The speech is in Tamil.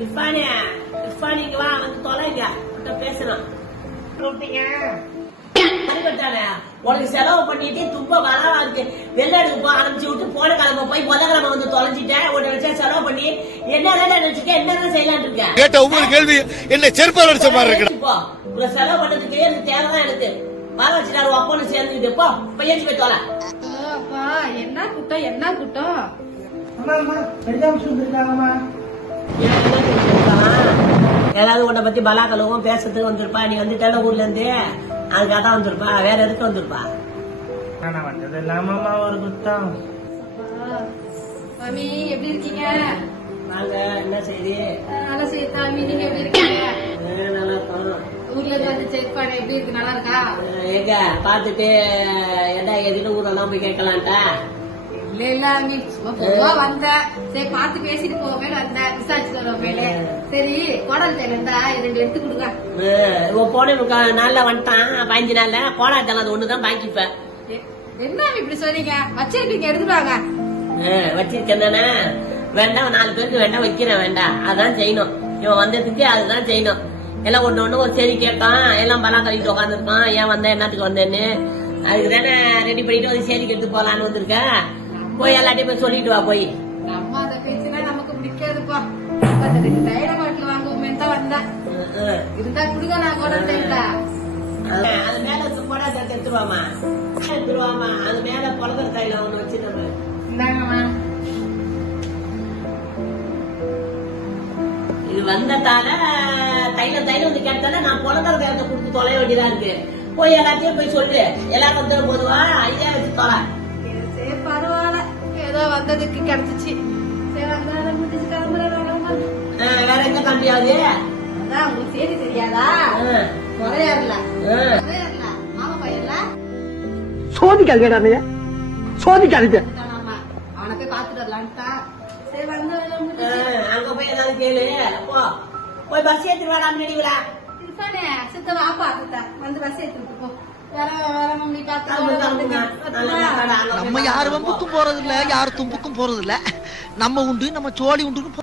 இர்ஃபானிக்கு வா, வந்து தொலைங்க பேசணும். உனக்கு செலவு பண்ணிட்டு தும்ப வரவா இருக்கு. வெளிநாட்டுக்கு போக ஆரம்பிச்சு விட்டு போன கிழமை போய் முத கிழமை வந்து தொலைஞ்சிட்டேன். உன்னை வச்சா செலவு பண்ணி என்ன நினைச்சுக்க, என்ன செய்யலான் இருக்கேன் கேட்ட ஒவ்வொரு கேள்வி என்ன செருப்பால் அடிச்ச மாதிரி இருக்கு. இப்போ செலவு பண்ணதுக்கு எனக்கு தேவைதான். எனக்கு வர வச்சுட்டாரு அப்பன்னு சேர்ந்துக்குது. இப்போ பையன் போய் தொலை. என்ன கூட்டம் என்ன கூட்டம்? ஏதாவது உன்னை பத்தி பலாக்கலவும் பேசுறதுக்கு வந்திருப்பா. நீ வந்துட்டால ஊர்ல இருந்து அதுக்காக வந்திருப்பா. வேற எதுக்கு வந்திருப்பா? வந்தது இல்லாம ஒரு குத்தம். மாமி எப்படி இருக்கீங்க? நாங்க என்ன செய்தி? நல்லா சரி சாமி, நீங்க எப்படி இருக்கீங்க? நல்லா இருக்கோம். ஊர்ல இருந்து வந்து செக் பண்ண எப்படி இருக்கு, நல்லா இருக்கா? எங்க பாத்துட்டு எடா எதுன்னு ஊரெல்லாம் போய் கேட்கலான்ட்டா? இல்ல இல்ல நீ பொதுவா வந்த சரி பார்த்து பேசிட்டு போவே வந்த விசாரிச்சுட்டு வருவேன். சரி கோடல் தேல இருந்தா 2 எடுத்து கொடுங்க. போன நாள்ல வந்துட்டான். 15 நாள்ல கோடாத்தல அது ஒண்ணுதான் பாக்கிப்பேன். என்ன இப்படி சொல்றீங்க? வச்சிருக்கீங்க, எடுத்துட்டாங்க. வச்சிருக்கேன் தானே. வேண்டாம் 4 பேருக்கு வேண்டாம் வைக்கிறேன். வேண்டாம் அதான் செய்யணும். இவன் வந்ததுக்கு அதுதான் செய்யணும். எல்லாம் ஒண்ணு ஒரு சரி கேட்கான். எல்லாம் பலாம் கழிட்டு உட்காந்துருக்கான். ஏன் வந்த என்னத்துக்கு வந்தேன்னு அதுக்கு தானே ரெடி பண்ணிட்டு வந்து சேரிக்கு எடுத்து போலான்னு வந்திருக்கேன். போய் எல்லாத்தையும் போய் சொல்லிட்டு வா. போய் நம்ம அந்த பேச்சுனா நமக்கு பிடிக்காதுப்பா. 2 தைல பாட்டில் வாங்குவோமே தான் வந்தேன். இருந்தா குடுங்க, நான் கோடல் தேல அது மேல போடா சேர்த்து எடுத்துருவாமா. அது மேல புலக்கிற தைல ஒண்ணு வச்சு நம்ம இந்தாங்கம்மா. இது வந்ததால தைலம் வந்து கேட்டால நான் புலக்கிற தைலத்தை கொடுத்து தொலைய வேண்டியதா இருக்கு. போய் எல்லாத்தையும் போய் சொல்லு. எல்லாரும் வந்து போதுவா ஐயா வச்சு தொலை. சரி பரவாயில்ல, ஏதோ வந்ததுக்கு கிடைச்சிச்சு. சரி வந்ததால முடிச்சு கிளம்புறேன். வேற எங்க கண்டியாவது? அதான் உங்களுக்கு சரி தெரியாதா? முறையாடல மாமா பையன்ல சோதிக்காதீங்க, சோதிக்காதீங்க. அவனை போய் பாத்துட்டு வரலான்ட்டா. சரி வந்து அங்க போய் ஏதாவது கேளு. போய் பஸ் ஏத்துட்டு வாடா. முன்னாடிங்களா இருப்பானே சித்த வாப்பா சித்த வந்து பஸ் ஏத்துட்டு போ. வேற மம்மி பார்த்தா நம்ம யாரு வம்புக்கும் போறது இல்ல, யாரு தும்புக்கும் போறது இல்ல. நம்ம உண்டு, நம்ம சோழி உண்டு.